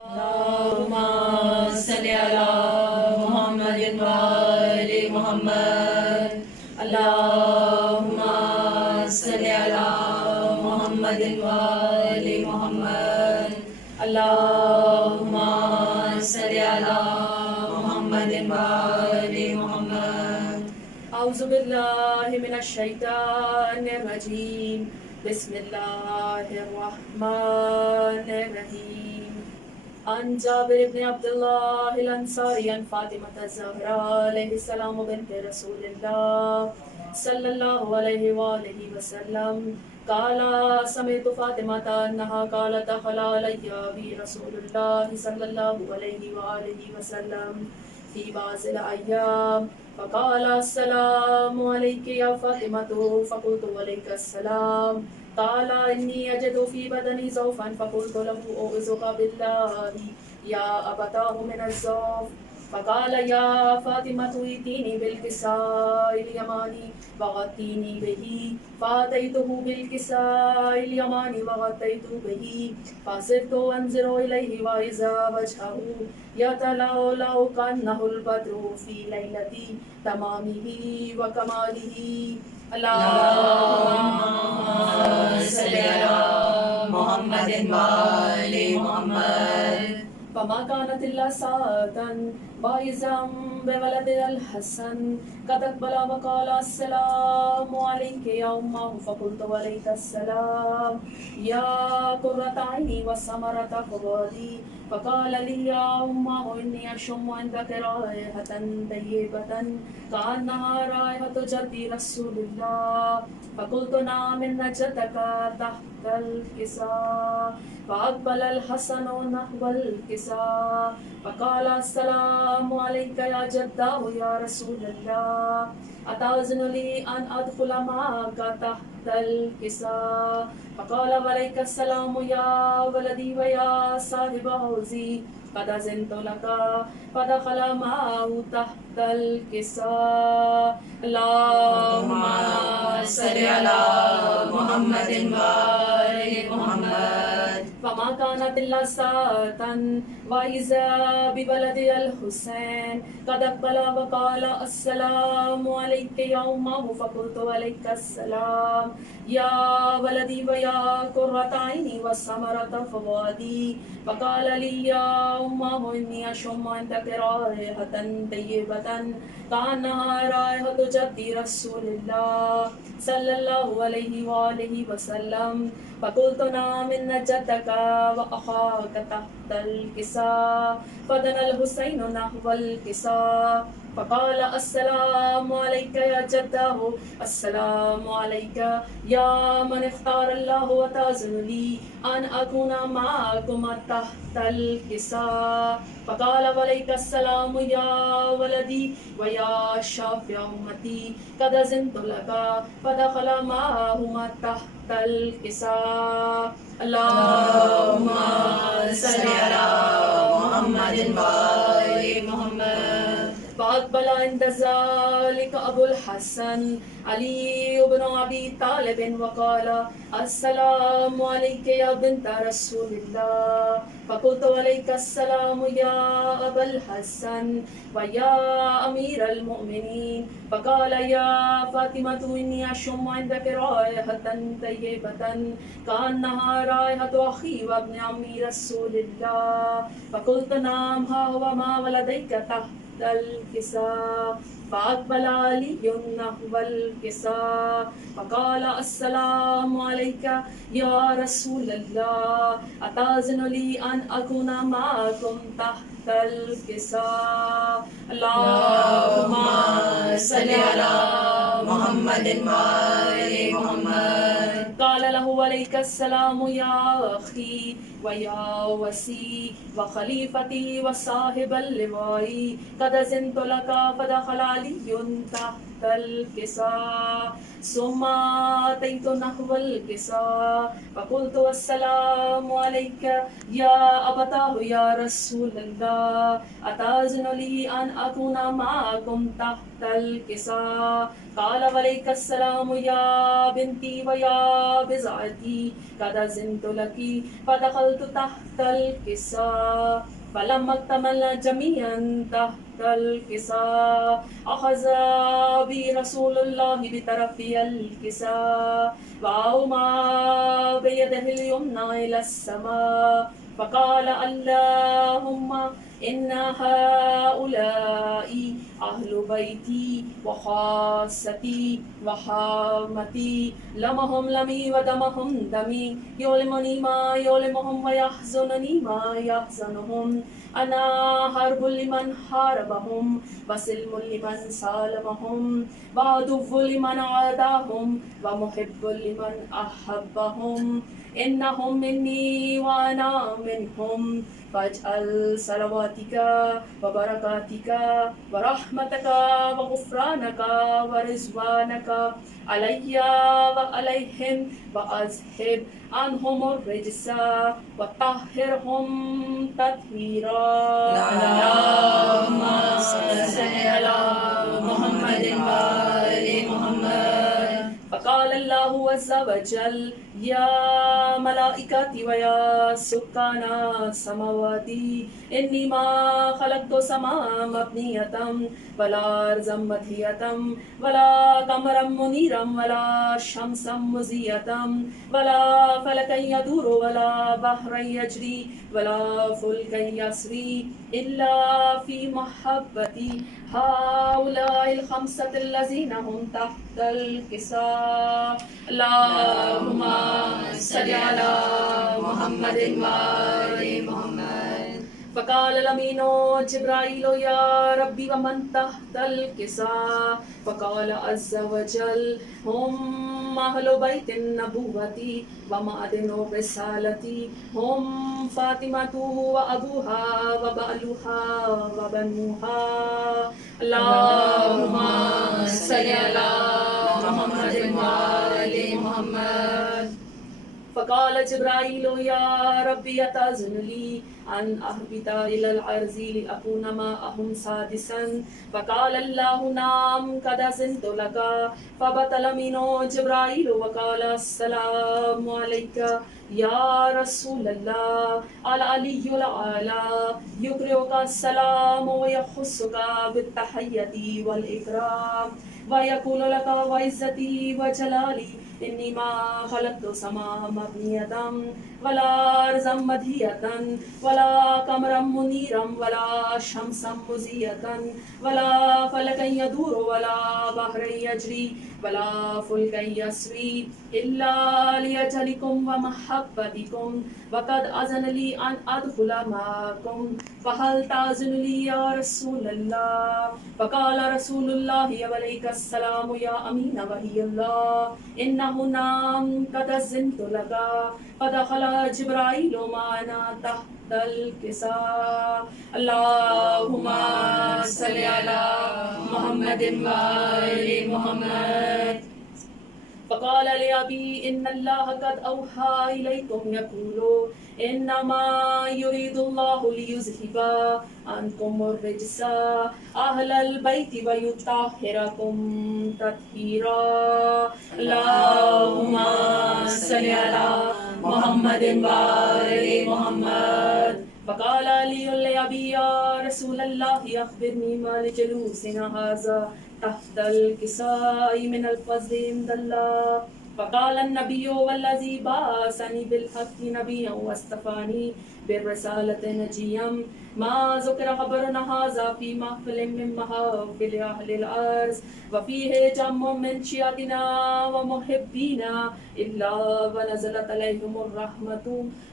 اللهم صل على محمد وآل محمد. اللهم صل على محمد وآل محمد. اللهم صل على محمد وآل محمد. أعوذ بالله من الشيطان الرجيم. بسم الله الرحمن الرحيم. عن جابر بن عبد الله الأنصاري عن فاطمة الزهراء عليه السلام بنت رسول الله صلى الله عليه وآله وسلم قال سمعت فاطمة أنها قالت دخل علي أبي رسول الله صلى الله عليه وآله وسلم في بعض الأيام فقال السلام عليك يا فاطمة فقلت عليك السلام. قال إني أجد في بدني زوفا فقلت له أعوذك بالله يا أبتاه من الزوف. فقال يا فاطمة ائتيني بالكساء اليماني وغطيني به. فأتيته بالكساء اليماني وغطيت به فصرت أنظر إليه وإذا وجهه يتلألأ كأنه البدر في ليلة تمامه وكماله. اللهم صل على محمد وآل محمد. فما كانت إلا ساعة وإذا بولد الحسن قد أقبل وقال السلام عليك يا أمه فقلت عليك السلام يا قرة عيني وثمرة فؤادي. فقال لي يا أمه إني أشم عندك رائحة طيبة كأنها رائحة جدي رسول الله. فقلت نعم إن جدك تحت الكساء. فأقبل الحسن نحو الكساء فقال السلام عليك يا جداه يا رسول الله أتأذن لي أن أدخل معك تحت الكساء. فقال عليك السلام يا ولدي ويا صاحب حوزي قد أذنت لك. فدخل معه تحت الكساء. اللهم صل على محمد وآل محمد. فما كانت إلا ساعة وإذا ببلد الحسين قد أقبل وقال السلام عليك يا أمه فقلت عليك السلام يا ولدي ويا قرة عيني وثمرة فؤادي. فقال لي يا أمه إني أشم عندك رائحة طيبة كأنها رائحة جدي رسول الله صلى الله عليه وآله وسلم. فقلت نعم إن جدك وأخاك تحت الكساء. فدنا الحسين نحو الكساء فقال السلام عليك يا جداه السلام عليك يا من اختار الله وتأذن لي أن أكون معكم تحت الكساء. فقال عليك السلام يا ولدي ويا شافع أمتي قد أذنت لك. فدخل معهما تحت الكساء. اللهم صل على محمد وآل محمد. فأقبل عند ذلك أبو الحسن علي بن أبي طالب وقال السلام عليك يا بنت رسول الله. فقلت عليك السلام يا أبا الحسن ويا أمير المؤمنين. فقال يا فاطمة إني أشم عندك رائحة طيبة كأنها رائحة أخي وابن عمي رسول الله. فقلت نعم ها هو ما ولديك تحت الكساء. فأقبل علي نحو الكساء فقال السلام عليك يا رسول الله أتأذن لي أن أكون معكم تحت الكساء. اللهم صل على محمد وآل محمد. قال له عليك السلام يا أخي ويا وسي وخليفتي وصاحب اللواء قد أذنت لك. فدخل علي تحت الكساء ثم أتيت نحو الكساء فقلت السلام عليك يا أبتاه يا رسول الله أتأذن لي أن أكون معكم تحت الكساء. قال وعليك السلام يا بنتي ويا بضعتي قد أذنت لك فدخلت تحت الكساء فلما اكتمل جميعا تحت الكساء أخذ بي رسول الله بطرف الكساء وأومى بيده اليمنى إلى السماء فقال اللهم إن هؤلاء أهل بيتي وخاصتي وحامتي لمهم لمي ودمهم دمي يؤلمني ما يؤلمهم ويحزنني ما يحزنهم أنا حرب لمن حاربهم وسلم لمن سالمهم وعدو لمن عاداهم ومحب لمن أحبهم إنهم مني وأنا منهم فاجعل صلواتك وبركاتك ورحمتك وغفرانك ورضوانك علي وعليهم وأذهب عنهم الرجس وطهرهم تطهيرا. اللهم صل على محمد وآل محمد. فقال الله عز وجل يا ملائكتي ويا سكان السماوات إني ما خلقت سماء مبنية ولا أرضا مطهية ولا قمرا منيرا ولا شمسا مزية ولا فلكا يدور ولا بحرا يجري ولا فلكا يسري إلا في محبتي هؤلاء الخمسة الذين هم تحت الكساء. اللهم صل على محمد وآل محمد. فقال الأمين جبرائيل يا ربي ومن تحت الكساء؟ فقال عز وجل هم أهل بيت النبوة ومعدن الرسالة هم فاطمة وأبوها وبألها وبنوها. اللهم صل على محمد وآل محمد. فقال جبرائيل يا ربي أتأذن لي أن أهبط إلى الأرض لأكون معهم سادسا؟ فقال الله نعم قد أذنت لك. فبطل منه جبرائيل وقال السلام عليك يا رسول الله. العلي الأعلى يقرئك السلام ويخصك بالتحية والإكرام ويقول لك وعزتي وجلالي إني ما خلقت سماء مبنية ولا أرضا مدهية ولا قمرا منيرا ولا شمسا مزية ولا فلكا يدور ولا بحرا يجري ولا فلكا يسري إلا لأجلكم ومحبتكم وقد أذن لي أن أدخل معكم فهل تأذن لي يا رسول الله؟ فقال رسول الله وعليك السلام يا أمين وحي الله إنه نعم قد أذنت لك. فدخل جبرائيل معنا تحت الكساء. اللهم صل على محمد وآل محمد. فقال لأبي إن الله قد أوحى إليكم يقول إنما يريد الله ليذهب عنكم الرجس أهل البيت ويطهركم تطهيرا. اللهم صل على محمد وآل محمد. فقال علي لأبي يا رسول الله أخبرني ما لجلوسنا هذا تحت الكساء من الفضل عند الله. فقال النبي والذي بعثني بالحق نبيا واصطفاني بالرسالة نجيا ما ذكر خبرنا هذا في محفل من محافل أهل الأرض وفيه جمع من شيعتنا ومحبينا إلا ونزلت عليهم الرحمة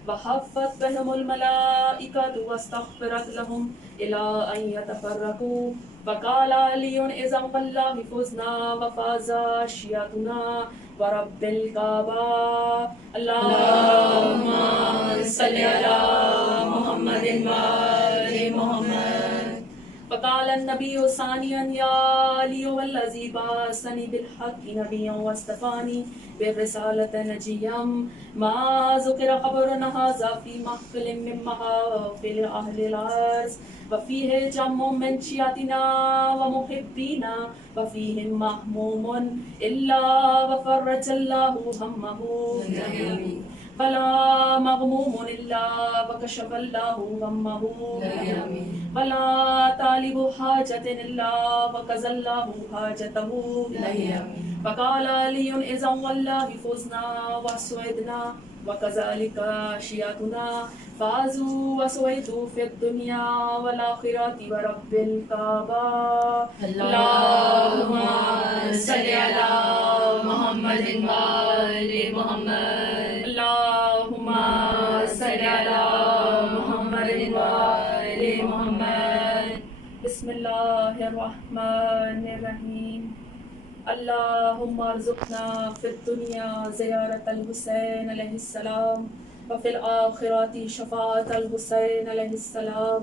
وحفت بهم الملائكة واستغفرت لهم إلى أن يتفرقوا. فقال علي إذا والله فزنا وفاز شيعتنا ورب الكعبة. اللهم صل على محمد وآل محمد. فقال النبي ثانيا يا علي والذي بعثني بالحق نبيا واصطفاني بالرسالة نجيا ما ذكر خبرنا هذا في محفل من محافل أهل الأرض وفيه جمع من شيعتنا ومحبينا وفيهم محموم إلا وفرج الله همه فلا مغموم إلا وكشف الله غمه فلا طالب حاجة إلا وقضى الله حاجته فقال علي إذا والله فزنا وسعدنا وكذلك شيعتنا فازوا وسعدوا في الدنيا والآخرة ورب الكعبة اللهم صل على محمد وآل محمد اللهم صل على محمد وآل محمد بسم الله الرحمن الرحيم اللهم ارزقنا في الدنيا زيارة الحسين عليه السلام وفي الآخرة شفاعة الحسين عليه السلام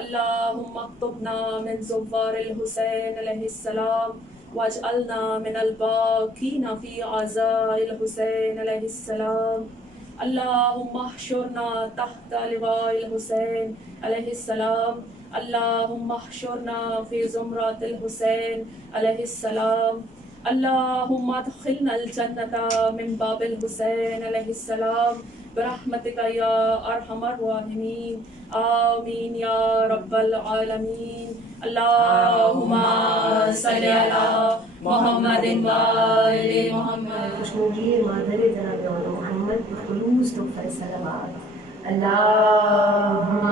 اللهم اكتبنا من زوار الحسين عليه السلام واجعلنا من الباقين في عزاء الحسين عليه السلام اللهم احشرنا تحت لواء الحسين عليه السلام اللهم احشرنا في زمرة الحسين عليه السلام اللهم ادخلنا الجنة من باب الحسين عليه السلام برحمتك يا أرحم الراحمين آمين يا رب العالمين اللهم صل على محمد وآل محمد خوشنودی مادر جناب مولانا محمد بخلوص تحفہ صلوات اللہم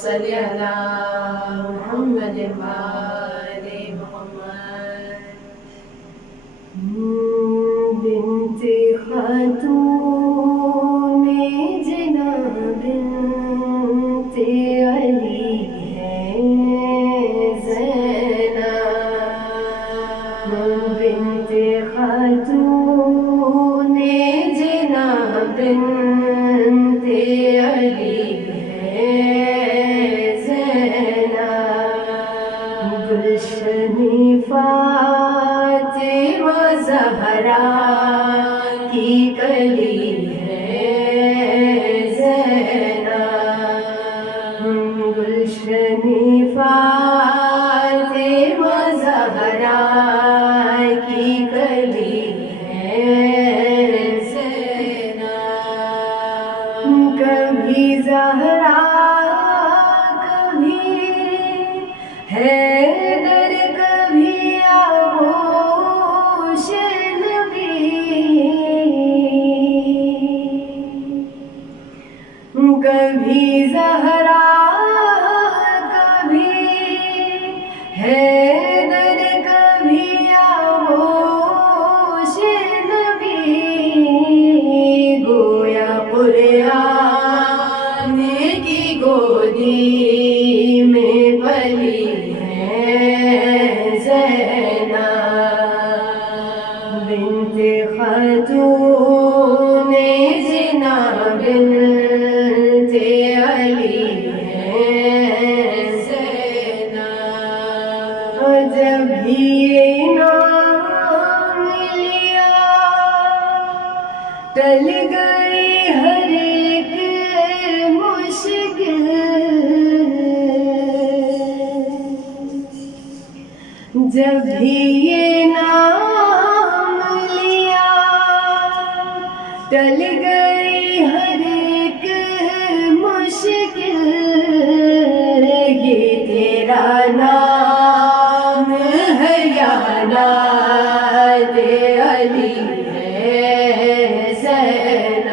صل علی محمد وآل محمد بنت خاتون جناب بنت علی ہے زینب بنت خاتون جناب بنت علی ہے زینب گلشنی فاطمہ زہرا کی کلی ہے زینب گلشنی فاطمہ زہرا کی کلی ہے زینب کبھی زہرا کبھی حیدر کبھی آغوش نبی کبھی زہرا کبھی حیدر کبھی آغوش نبی گویا قرآن کی گودی میں پلی ہے زینب بنت خاتون جناب بنت علی ہے زینب جب بھی یہ نام لیا ٹل گئی ہر ایک مشکل جب بھی یہ نام لیا ٹل گئی ہر ایک مشکل یہ تیرا نام ہے یا ناد علی ہے زینب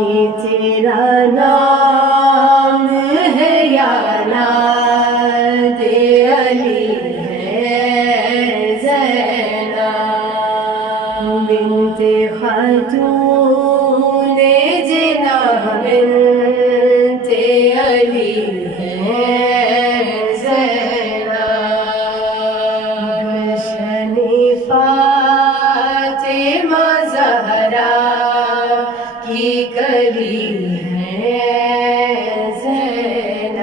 یہ تیرا نام ہے یا ناد علی ہے زینب بنت خاتون جناب بنت علی ہے زینب گلشنی فاطمہ زہرا کی کلی ہے زینب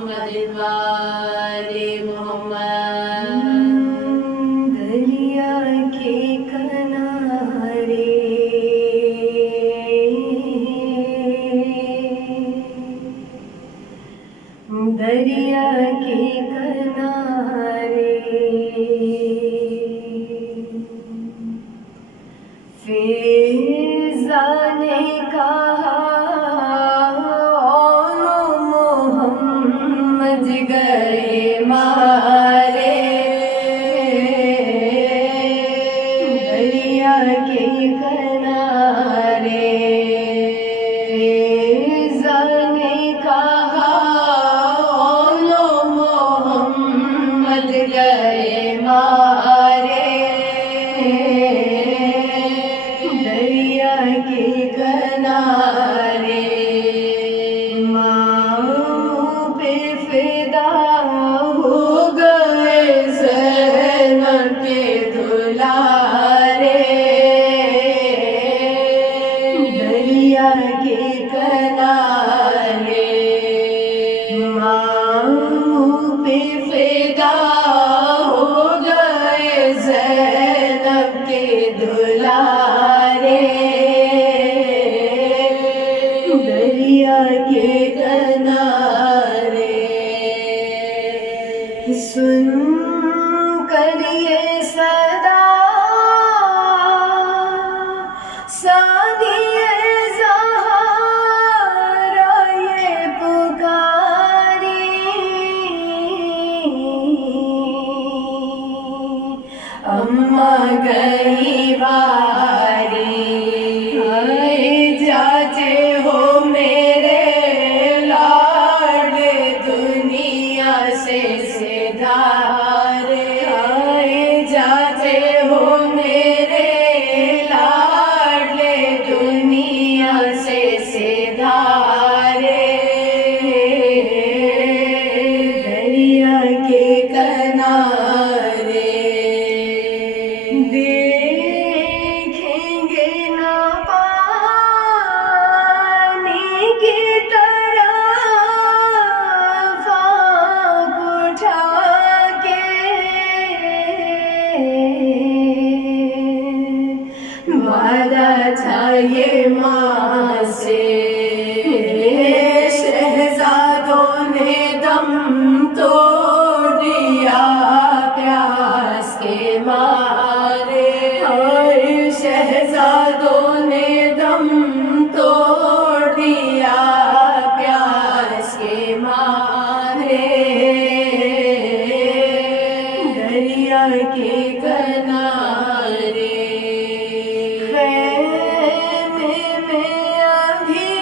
محمد وآل محمد. دریا کے کنارے دریا کے کنارے فضا نے کہا محمد گئے مارے. دریا کے کنارے فضا نے کہا محمد گئے مارے. دریا کے کنارے ماں پہ فدا ہو گئے زینب کے دلارے. دریا کے کنارے ماں پہ فدا ہو گئے زینب کے دلارے. دریا کے کنارے سن کر یہ صدا ثانیہ زہرا یہ پکاری اماں گئی باری. جاتے ہو میرے لاڈ دنیا سے سدھارے. جاتے ہو میرے لاڈ دنیا سے سدھارے. دریا کے کنارے دیکھیں گے نہ پانی کی طرف آنکھ اٹھا کے. وعدہ تھا یہ ماں سے شہزادوں نے دم توڑ دیا پیاس کے مارے. شہزادوں نے دم توڑ دیا پیاس کے مارے. دریا کے کنارے خیمے میں ابھی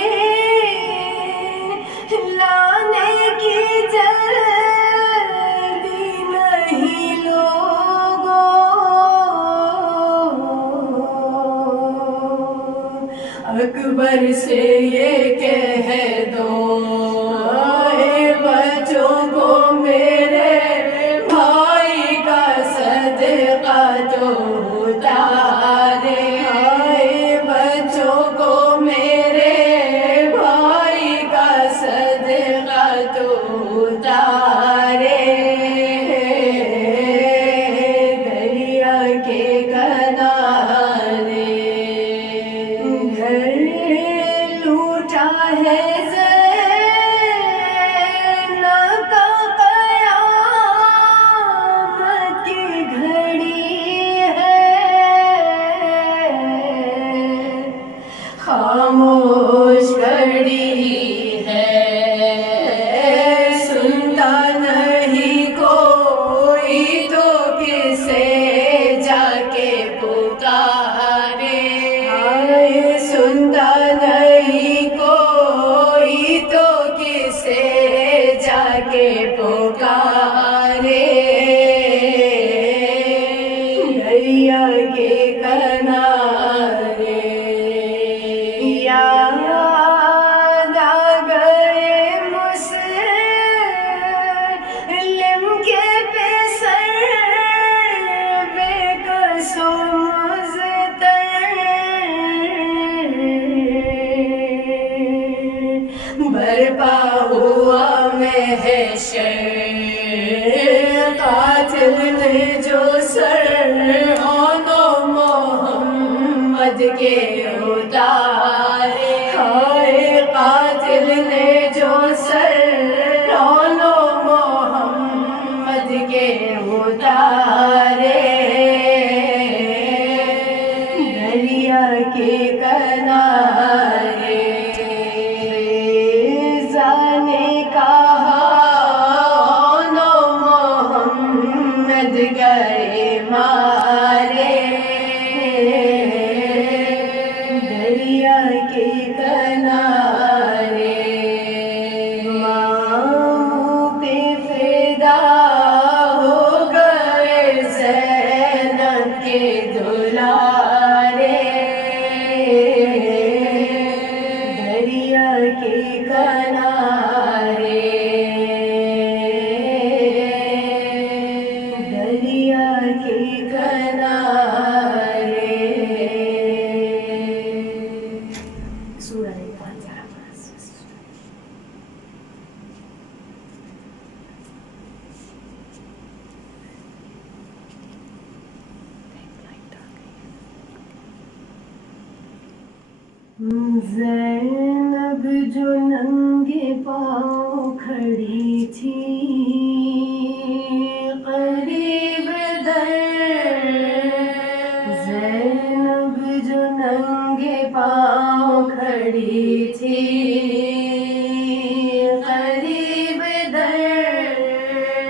لانے کی جلدی نہیں لوگوں. اکبر سے یہ کہہ دو اے بچوں کو میرے بھائی کا صدقہ تو اتارے. بچوں کو میرے بھائی کا صدقہ تو اتارے. دریا کے کنارے گھر لوٹا ہے زینب کا قیامت کی گھڑی ہے. خاموش کھڑی ہے سنتا نہیں کوئی تو کسے جا کے پکارے. سنتا نہیں کوئی تو کسے جا کے پکارے. دریا کے کنارے یاد آ گئے مسلم کے پیسر بے قصور برپا ہوا محل شر قاتل نے جو سر محمد کے اتارے ہائے قاتل نے جو سر محمد کے اتارے دریا کے کنارے جانے کہا محمد گئے مارے دریا کے کنارے ماں پہ فدا ہو گئے زینب کے دلارے دریا کے کنارے دریا کے کنارے سورہ فاتحہ زینب جو ننگے پاؤں کھڑی تھی قریب در زینب جو ننگے پاؤں کھڑی تھی قریب در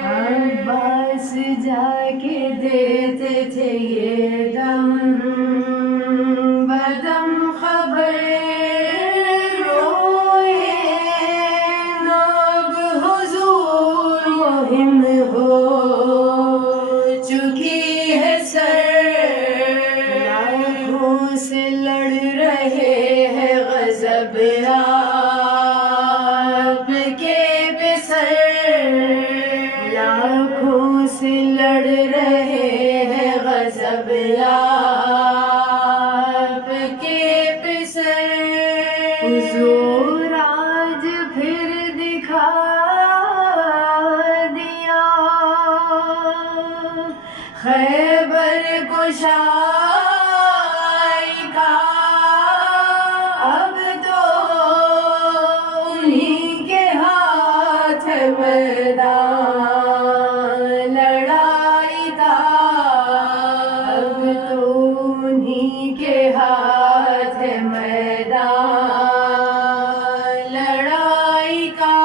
عباس جا کے دیتے تھے یہ دم بدم خبر روئے ناب حضور مہم ہو چکی ہے سر لاکھوں سے لڑ رہے ہیں غضب آپ کے بسر لاکھوں سے لڑ رہے ہیں غضب آپ کے پسر حضور آج پھر دکھا دیا خیبر کشائی کا اب تو انہیں کے ہاتھ میدان لڑائی تھا اب تو انہیں کے ہاتھ میدان لڑائی کا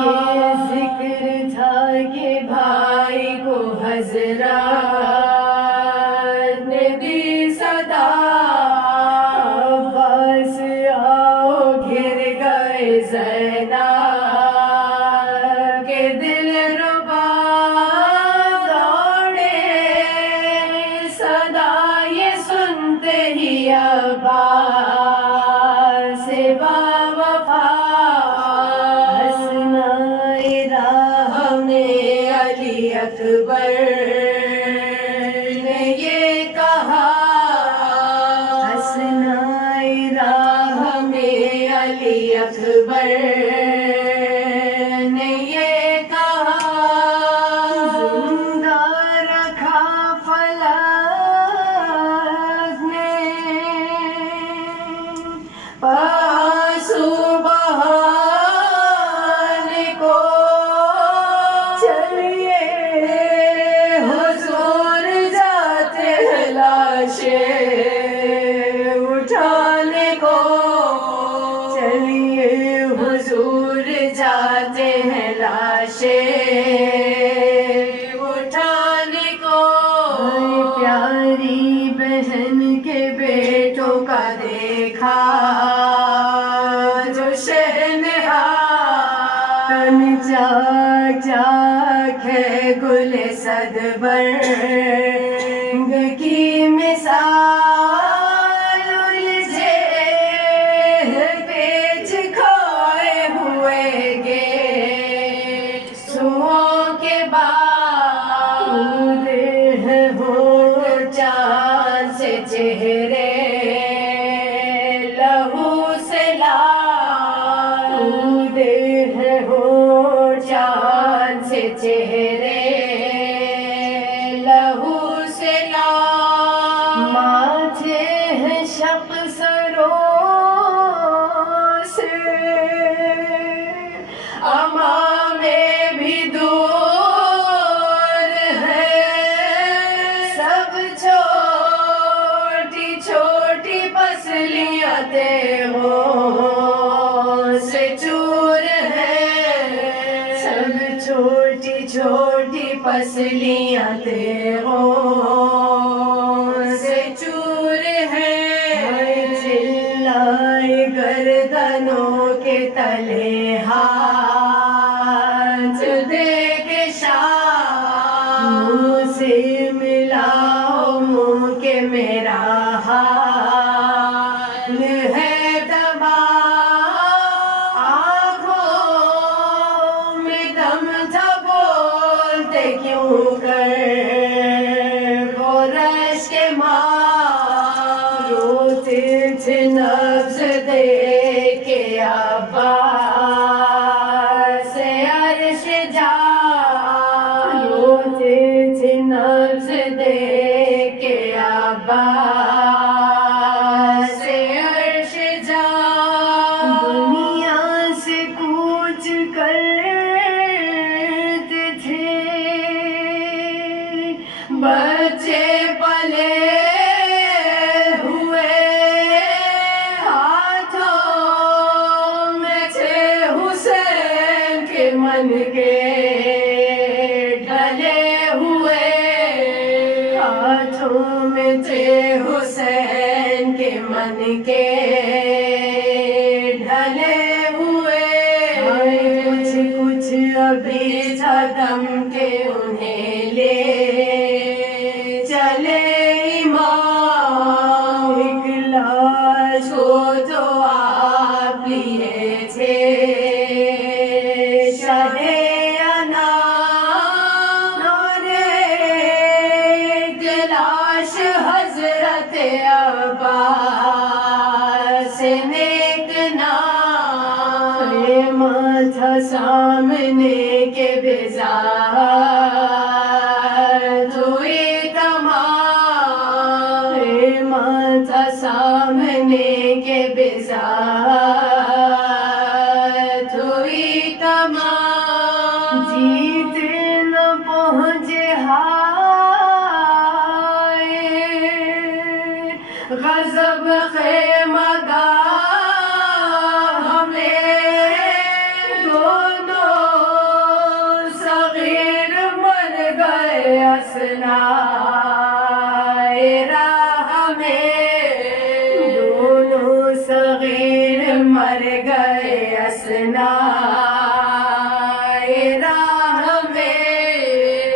یہ ذکر تھا کہ بھائی کو حضرات نے دی صدا عباس آؤ گھر گئے زینب کے دل ربا دوڑے صدا یہ سنتے ہی عباس سے باوفا حسنائے راہ میں علی اکبر نے یہ کہا حسنائے راہ میں علی اکبر نے یہ کہا زندہ رکھا فلک نے پاسو بہانے کو چلیے حضور جاتے ہیں لاشیں اٹھانے کو چلیے حضور جاتے ہیں لاشیں اٹھانے کو پیاری بہن کے بیٹوں کا دیکھا جو شہنہار چاک چاک ہے گل صدبرگ کی مثال الجھے پیچ کھائے ہوئے گے سوؤں کے بعد ہیں ہو چاند سے چہرے لہو سے لال ہیں ہو چاند چہرے لہو سے ماتھے ہیں شق سروں سے اماں میں بھی دور ہے سب چھوٹی چھوٹی پسلیاں تیغوں سے چور ہے سب چھوٹی چھوٹی پسلیاں تیغوں سے چور ہے چلائے گردنوں کے تلے ہاتھ دے کے شاہ منہ سے ملاؤ منہ کے میرا حال ہے تباہ آنکھوں میں دم تھا بولتے کیوں کر وہ رش کے ماں روتے تھے نبض دے کے عباس سے عرش جا روتے تھے نبض دے کے عباس سے عرش جا دنیا سے کوچ کرتے تھے بچے پلے ہوئے ہاتھوں میں تھے حسین کے من کے ڈھلے ہوئے ہاتھوں میں تھے حسین کے من کے ڈھلے ہوئے کچھ کچھ ابھی تھا دم کے انہیں لے چلے امام ایک لاش کو تو آپ لیے تھے شاہ انام اور ایک لاش حضرت عباس نیک نام تھا سامنے کے بیزار ہوئی تمام تھا سامنے کے بیزار ہوئی تمام جیت نہ پہنچے ہائے غضب خیمہ گاہ ہمیں دونوں صغیر مر گئے اثنائے راہ میں دونوں صغیر مر گئے اثنائے راہ میں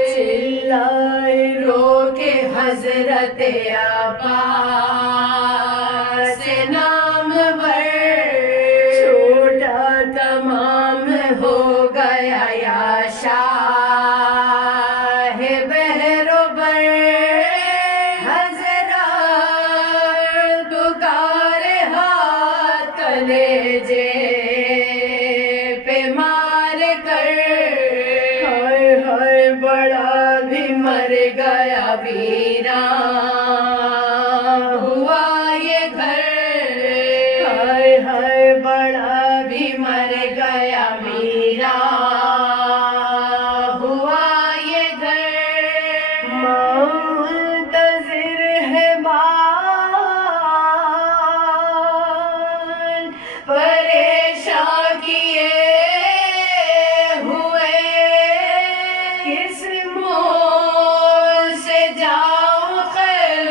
چلائے رو کے حضرت عباس نامور چھوٹا تمام ہو گیا یا شاہ بہروبر حضرت پکارے ہاتھ کلیجے پہ مار کر ہائے ہائے بڑا بھی مر گیا ویران ہوا یہ گھر ہائے ہائے بڑا بھی مر گیا ویران ہوا یہ گھر منتظر ہے بال پریشان کیے ہوئے کس منہ سے جاؤں خیر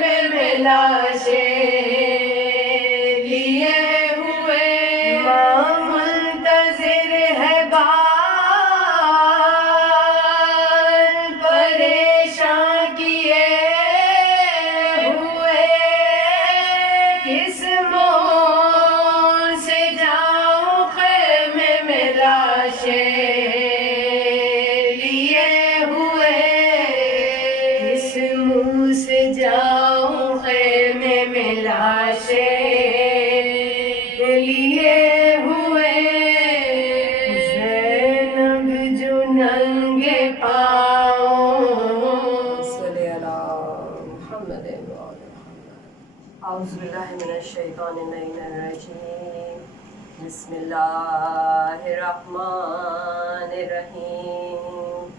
ننگے پاؤں صلی اللہ محمد اعوذ باللہ من الشیطان الرجیم بسم اللہ الرحمن الرحیم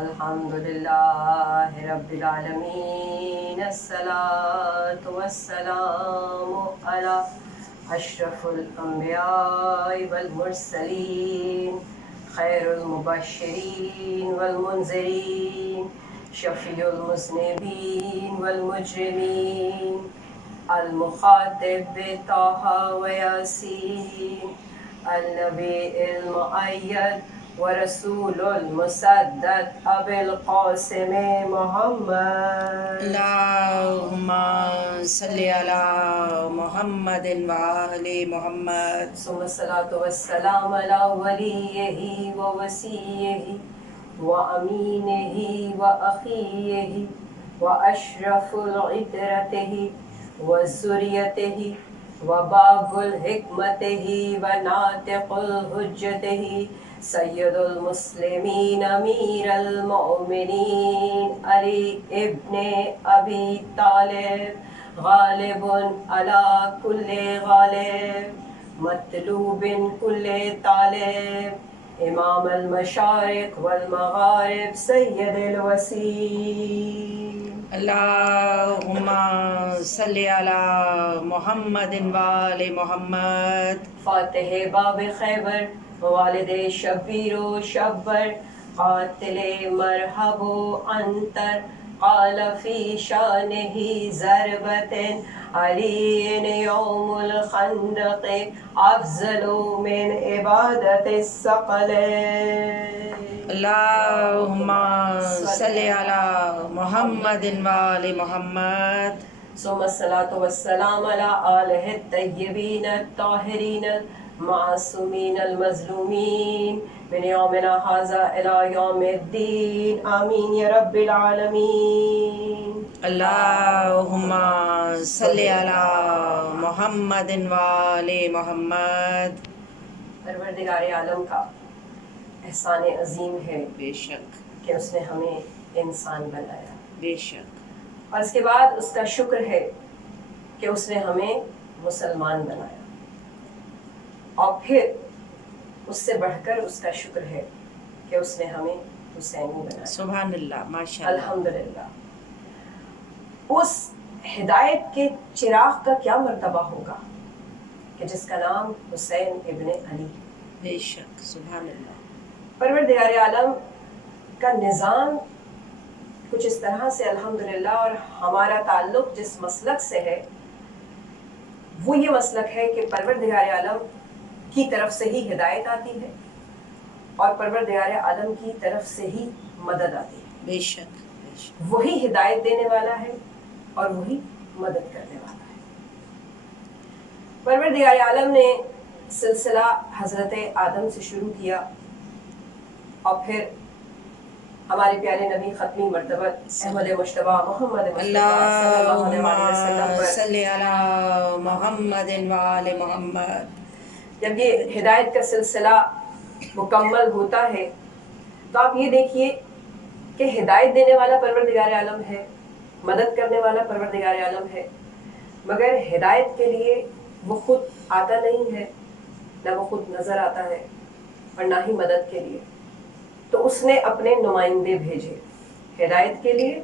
الحمدللہ رب العالمین الصلاۃ والسلام علی اشرف الانبیاء والمرسلین خیر المبشرین والمنذرین شفیع المذنبین والمجرمین المخاطب بطه ویاسین النبی المؤید ورسول المسدد ابی القاسم محمد اللہم صلی علی محمد وآل محمد ثم الصلاة والسلام على وليه ووصيه وأمينه وأخيه وأشرف العترته وذريته وباب الحكمته وناطق الحجته سيد المسلمين أمير المؤمنين علي ابن أبي طالب غالب على كل غالب مطلوب كل طالب امام المشارق والمغارب سید الوسیم اللہم صلی علی محمد وآل محمد فاتح باب خیبر والد شبیر و شبر قاتل مرحب و عنتر قال فی شانہ ضربت علی یوم الخندق افضل من عبادت الثقلین اللہم صلی علی محمد وآل محمد ثم الصلاة والسلام على آلہ الطیبین الطاہرین المعصومین المظلومین من یومنا ھذا الی یوم الدین آمین یا رب العالمین اللہم صلی علی محمد وآل محمد پروردگار عالم کا احسان عظیم ہے بے شک کہ اس نے ہمیں انسان بنایا، بے شک، اور اس کے بعد اس کا شکر ہے کہ اس نے ہمیں مسلمان بنایا، اور پھر اس سے بڑھ کر اس کا شکر ہے کہ اس نے ہمیں حسینی بنایا۔ سبحان اللہ، ماشاء اللہ، الحمدللہ۔ اس ہدایت کے چراغ کا کیا مرتبہ ہوگا کہ جس کا نام حسین ابن علی۔ بے شک، سبحان اللہ، پروردگار عالم کا نظام کچھ اس طرح سے الحمدللہ، اور ہمارا تعلق جس مسلک سے ہے وہ یہ مسلک ہے کہ پروردگار عالم کی طرف سے ہی ہدایت آتی ہے اور پروردگار عالم کی طرف سے ہی مدد آتی ہے۔ بے شک، بے شک، وہی ہدایت دینے والا ہے اور وہی مدد کرنے والا ہے۔ پروردگار عالم نے سلسلہ حضرت آدم سے شروع کیا اور پھر ہمارے پیارے نبی ختمی مرتبہ احمد مجتبیٰ محمد مصطفیٰ صلی اللہ علیہ وسلم اللہم پر صلی علی محمد وآل محمد۔ جب یہ ہدایت کا سلسلہ مکمل ہوتا ہے تو آپ یہ دیکھیے کہ ہدایت دینے والا پروردگار عالم ہے، مدد کرنے والا پروردگار عالم ہے، مگر ہدایت کے لیے وہ خود آتا نہیں ہے، نہ وہ خود نظر آتا ہے اور نہ ہی مدد کے لیے، تو اس نے اپنے نمائندے بھیجے ہدایت کے لیے،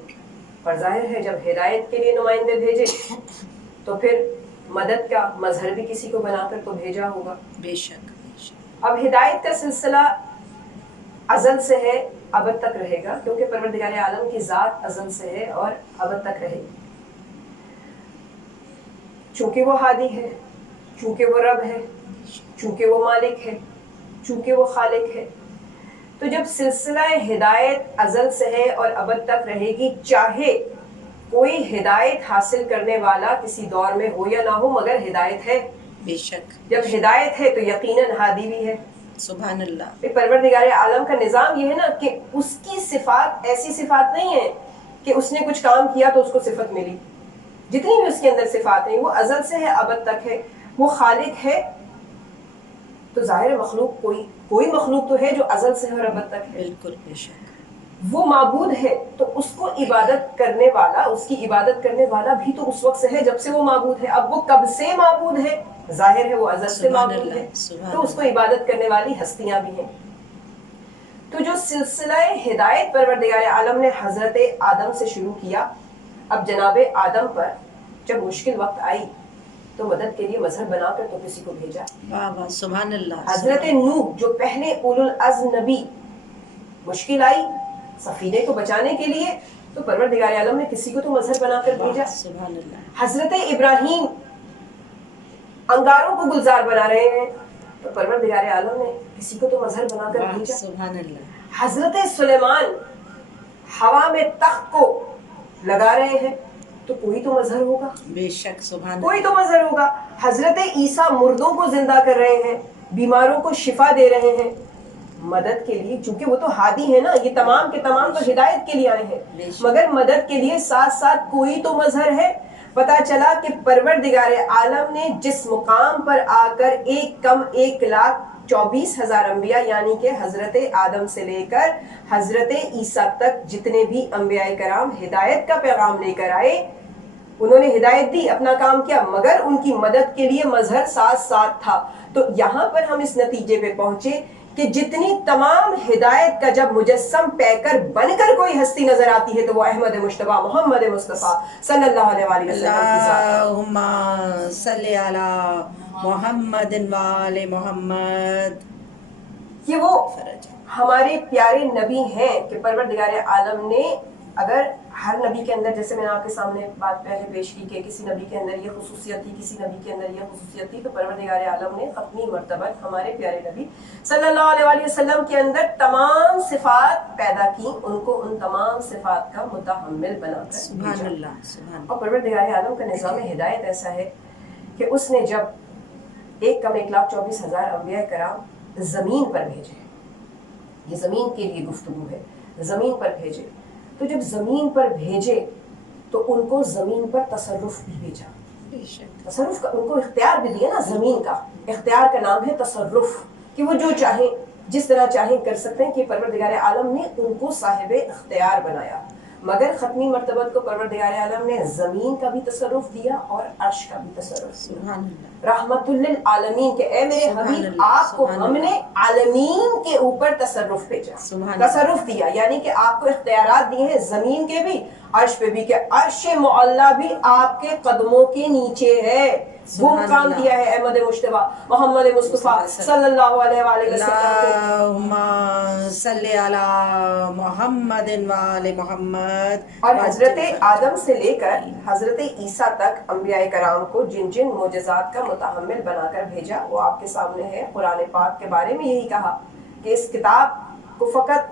اور ظاہر ہے جب ہدایت کے لیے نمائندے بھیجے تو پھر مدد کا مظہر بھی کسی کو بنا کر تو بھیجا ہوگا۔ بے شک، بے شک، اب ہدایت کا سلسلہ ازل سے ہے، ابد تک رہے گا، کیونکہ پروردگار عالم کی ذات ازل سے ہے اور ابد تک رہے گی، چونکہ وہ ہادی ہے، چونکہ وہ رب ہے، چونکہ وہ مالک ہے، چونکہ وہ خالق ہے۔ تو جب سلسلہ ہدایت ازل سے ہے اور ابد تک رہے گی، چاہے کوئی ہدایت حاصل کرنے والا کسی دور میں ہو یا نہ ہو، مگر ہدایت ہے۔ بے شک، جب ہدایت ہے تو یقیناً ہادی بھی ہے۔ سبحان اللہ، پروردگار عالم کا نظام یہ ہے نا کہ اس کی صفات ایسی صفات نہیں ہے کہ اس نے کچھ کام کیا تو اس کو صفت ملی، جتنی بھی اس کے اندر صفات ہیں وہ ازل سے ہے، ابد تک ہے، وہ خالق ہے، تو ظاہر مخلوق کوئی کوئی مخلوق تو ہے جو ازل سے اور ابد تک ہے، بالکل بے شک وہ معبود ہے تو اس کو عبادت کرنے والا، اس کی عبادت کرنے والا بھی تو اس وقت سے ہے جب سے وہ معبود ہے. اب وہ کب سے معبود ہے؟ ظاہر ہے وہ ازل سے سبحان معبود اللہ، ہے، سبحان تو اس کو اللہ. عبادت کرنے والی ہستیاں بھی ہیں. تو جو سلسلہ ہدایت پروردگار عالم نے حضرت آدم سے شروع کیا، اب جناب آدم پر جب مشکل وقت آئی تو مدد کے لیے مظہر بنا کر تو کسی کو بھیجا. واہ واہ سبحان اللہ. حضرت نوح جو پہلے اولو العزم نبی، مشکل آئی سفینے کو بچانے کے لیے تو پروردگار عالم نے کسی کو تو مظہر بنا کر بھیجا. سبحان اللہ. حضرت ابراہیم انگاروں کو گلزار بنا رہے ہیں تو پروردگار عالم نے کسی کو تو مظہر بنا کر بھیجا. سبحان اللہ. حضرت سلیمان ہوا میں تخت کو لگا رہے ہیں تو کوئی تو مظہر ہوگا، بے شک سبحان کوئی اللہ. تو مظہر ہوگا. حضرت عیسیٰ مردوں کو زندہ کر رہے ہیں، بیماروں کو شفا دے رہے ہیں مدد کے لیے، چونکہ وہ تو ہادی ہے نا، یہ تمام کے تمام تو ہدایت کے لیے آئے ہیں، مگر مدد کے لیے ساتھ ساتھ کوئی تو مظہر ہے. پتا چلا کہ پروردگار عالم نے جس مقام پر آ کر 1,24,000 انبیاء یعنی کہ حضرت آدم سے لے کر حضرت عیسیٰ تک جتنے بھی انبیاء کرام ہدایت کا پیغام لے کر آئے، انہوں نے ہدایت دی، اپنا کام کیا، مگر ان کی مدد کے لیے مظہر ساتھ ساتھ تھا. تو یہاں پر ہم اس نتیجے پہ پہنچے کہ جتنی تمام ہدایت کا جب مجسم پیکر بن کر کوئی ہستی نظر آتی ہے تو وہ احمد مجتبیٰ محمد مصطفیٰ صلی اللہ علیہ وآلہ وسلم کی ذات ہے. اللہم صلی علی محمد وآل محمد. یہ وہ ہمارے پیارے نبی ہیں کہ پروردگار عالم نے اگر ہر نبی کے اندر، جیسے میں نے آپ کے سامنے بات پہلے پیش کی کہ کسی نبی کے اندر یہ خصوصیت تھی، کسی نبی کے اندر یہ خصوصیت تھی، تو پروردگار عالم نے ختمی مرتبہ ہمارے پیارے نبی صلی اللہ علیہ وآلہ وسلم کے اندر تمام صفات پیدا کی، ان کو ان تمام صفات کا متحمل بنا کر سبحان بھیجا. اللہ. سبحان اللہ. اور پروردگار عالم کا نظام ہدایت ایسا ہے کہ اس نے جب 1,24,000 انبیاء کرام زمین پر بھیجے، یہ زمین کے لیے گفتگو ہے، زمین پر بھیجے، تو جب زمین پر بھیجے تو ان کو زمین پر تصرف بھی بھیجا. بے شک. تصرف کا ان کو اختیار بھی دیا نا، زمین کا اختیار کا نام ہے تصرف، کہ وہ جو چاہیں جس طرح چاہیں کر سکتے ہیں، کہ پروردگار عالم نے ان کو صاحب اختیار بنایا. مگر ختمی مرتبت کو پروردگار عالم نے زمین کا بھی تصرف دیا اور عرش کا بھی تصرف دیا. سبحان اللہ. رحمت للعالمین کہ اے میرے سبحان حبیب اللہ، آپ کو سبحان ہم اللہ. نے عالمین کے اوپر تصرف بھیجا، سبحان اللہ. تصرف دیا، یعنی کہ آپ کو اختیارات دیے ہیں زمین کے بھی عرش پہ بھی، کہ عرش معلیٰ بھی آپ کے قدموں کے نیچے ہے. وہ سبحان مقام اللہ. دیا ہے احمد مجتبیٰ محمد مصطفیٰ صلی اللہ علیہ وآلہ وسلم کو. اللہم صلی علی محمد وآل محمد. اور حضرت آدم سے لے کر حضرت عیسیٰ تک انبیاء کرام کو جن جن معجزات کا متحمل بنا کر بھیجا وہ آپ کے سامنے ہے. قرآن پاک کے بارے میں یہی کہا کہ اس کتاب کو فقط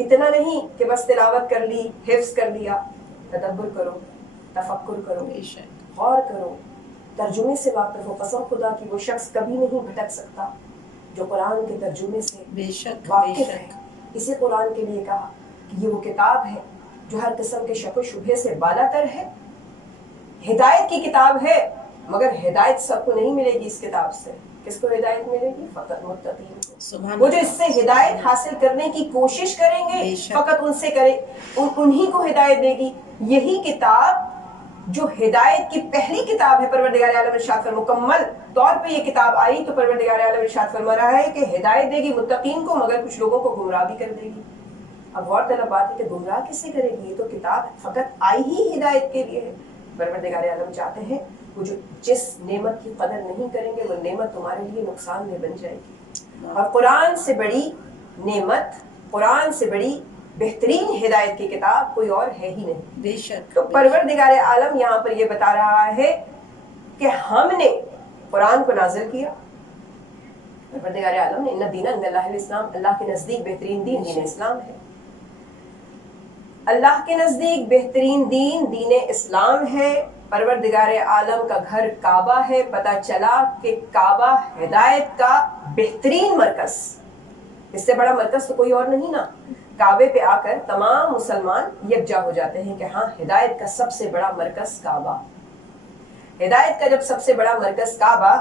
اتنا نہیں کہ بس تلاوت کر لی، حفظ کر لیا، تدبر کرو، تفکر کرو، بے شک. غور کرو، ترجمے سے واقف ہو. قسم خدا کی وہ شخص کبھی نہیں بھٹک سکتا جو قرآن کے ترجمے سے بے شک. بے واقف ہے. شک. اسی قرآن کے لیے کہا کہ یہ وہ کتاب ہے جو ہر قسم کے شک و شبہے سے بالا تر ہے، ہدایت کی کتاب ہے. مگر ہدایت سب کو نہیں ملے گی اس کتاب سے. کس کو ہدایت ملے گی؟ فقط متقین کو. سبحان وہ جو اللہ. اس سے ہدایت حاصل کرنے کی کوشش کریں گے بے شک. فقط ان سے کریں، انہی کو ہدایت دے گی. یہی کتاب جو ہدایت کی پہلی کتاب ہے، پروردگار عالم ارشاد فرما مکمل طور پہ یہ کتاب آئی تو پروردگار عالم ارشاد فرما رہا ہے کہ ہدایت دے گی متقین کو، مگر کچھ لوگوں کو گمراہ بھی کر دے گی. اب غور طلب بات ہے کہ گمراہ کسے کرے گی؟ یہ تو کتاب فقط آئی ہی ہدایت کے لیے ہے. پروردگار عالم چاہتے ہیں وہ جو جس نعمت کی قدر نہیں کریں گے وہ نعمت تمہارے لیے نقصان دہ بن جائے گی. اور قرآن سے بڑی نعمت، قرآن سے بڑی بہترین ہدایت کی کتاب کوئی اور ہے ہی نہیں. بے شک. تو پروردگار عالم یہاں پر یہ بتا رہا ہے کہ ہم نے قرآن کو نازل کیا. پروردگار عالم نے ان دین عند اللہ الاسلام، اللہ کے نزدیک بہترین دین دین اسلام ہے. اللہ کے نزدیک بہترین دین دین اسلام ہے. پروردگار عالم کا گھر کعبہ ہے. پتہ چلا کہ کعبہ ہدایت کا بہترین مرکز، اس سے بڑا مرکز تو کوئی اور نہیں نا. کعبے پہ آ کر تمام مسلمان یکجا ہو جاتے ہیں کہ ہاں ہدایت کا سب سے بڑا مرکز کعبہ. ہدایت کا جب سب سے بڑا مرکز کعبہ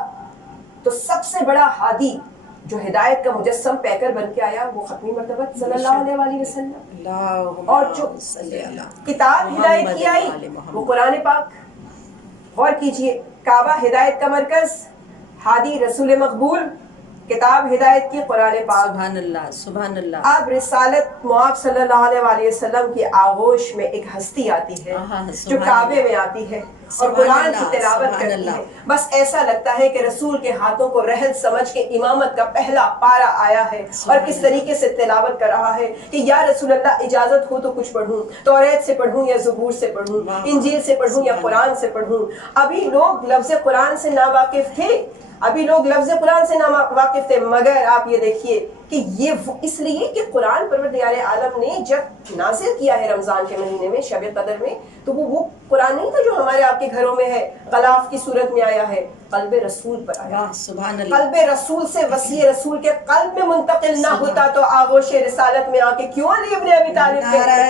تو سب سے بڑا ہادی جو ہدایت کا مجسم پیکر بن کے آیا وہ ختمی مرتبہ صلی اللہ علیہ وسلم، اور جو کتاب ہدایت کی آئی وہ قرآن پاک. غور کیجئے، کعبہ ہدایت کا مرکز، ہادی رسول مقبول، کتاب ہدایت کی قرآن پاک. سبحان اللہ سبحان اللہ. اب رسالت معاب صلی اللہ علیہ وسلم کی آغوش میں ایک ہستی آتی ہے جو کعبے میں آتی ہے اور قرآن کی تلاوت کرتی ہے. بس ایسا لگتا ہے کہ رسول کے ہاتھوں کو رہن سمجھ کے امامت کا پہلا پارا آیا ہے اور کس طریقے سے تلاوت کر رہا ہے کہ یا رسول اللہ اجازت ہو تو کچھ پڑھوں، توریت سے پڑھوں یا زبور سے پڑھوں، انجیل سے پڑھوں یا قرآن سے پڑھوں. ابھی لوگ لفظ قرآن سے ناواقف تھے، ابھی لوگ لفظ قرآن سے واقف تھے، مگر آپ یہ دیکھیے کہ یہ اس لیے کہ قرآن پروردگار عالم نے جب نازل کیا ہے رمضان کے مہینے میں شب قدر میں، تو وہ قرآن نہیں تھا جو ہمارے آپ کے گھروں میں ہے، غلاف کی صورت میں آیا ہے، قلب رسول پر آیا. سبحان اللہ. قلب رسول سے وسیع رسول کے قلب میں منتقل نہ ہوتا تو آغوش رسالت میں آ کے کیوں علی ابن ابی طالب نعرہ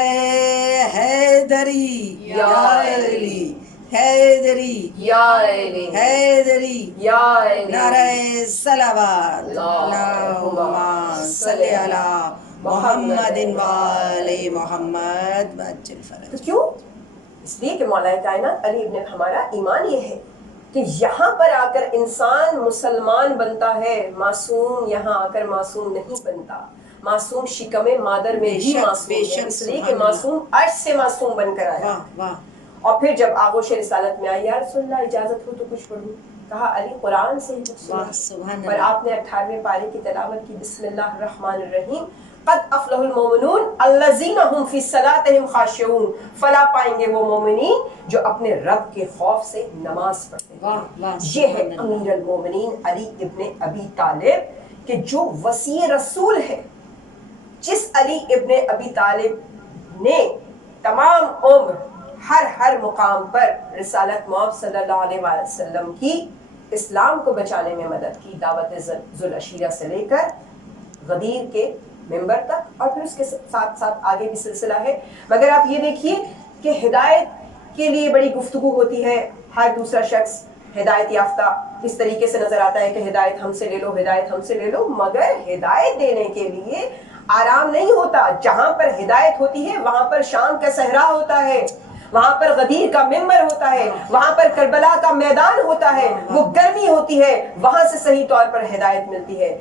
حیدری یا علی، حیدری یا علی، حیدری، یا علی، نعرہ صلوات، اللہم صلی علی محمد وآل محمد وعجل فرج. تو کیوں؟ اس لیے کہ مولا کائنات علی ابن، ہمارا ایمان یہ ہے کہ یہاں پر آ کر انسان مسلمان بنتا ہے، معصوم یہاں آ کر معصوم نہیں بنتا. معصوم شکم مادر میں بھی معصوم ہے، اس لیے کہ معصوم عرش سے معصوم بن کر آیا. اور پھر جب آغوش رسالت میں آئی، یا رسول اللہ اجازت ہو تو کچھ پڑھوں، کہا علی قرآن سے ہی کچھ سنا. اور آپ نے 18ویں پارے کی تلاوت کی، بسم اللہ الرحمن الرحیم. قد افلح المؤمنون الذین هم فی صلاتهم خاشعون. فلا پائیں گے وہ مومنین جو اپنے رب کے خوف سے نماز پڑھتے ہیں. یہ ہے امیر المومنین علی ابن ابی طالب کہ جو وسیع رسول ہے، جس علی ابن ابی طالب نے تمام عمر ہر مقام پر رسالت معاب صلی اللہ علیہ وسلم کی اسلام کو بچانے میں مدد کی، دعوت ذوالعشیرہ سے لے کر غدیر کے ممبر تک، اور پھر اس کے ساتھ ساتھ آگے بھی سلسلہ ہے. مگر آپ یہ دیکھیے کہ ہدایت کے لیے بڑی گفتگو ہوتی ہے. ہر دوسرا شخص ہدایت یافتہ اس طریقے سے نظر آتا ہے کہ ہدایت ہم سے لے لو، ہدایت ہم سے لے لو. مگر ہدایت دینے کے لیے آرام نہیں ہوتا. جہاں پر ہدایت ہوتی ہے وہاں پر شام کا صحرا ہوتا ہے، وہاں پر غدیر کا ممبر ہوتا ہے، وہاں پر کربلا کا میدان ہوتا ہے، وہ گرمی ہوتی ہے، وہاں سے صحیح طور پر ہدایت ملتی ہے.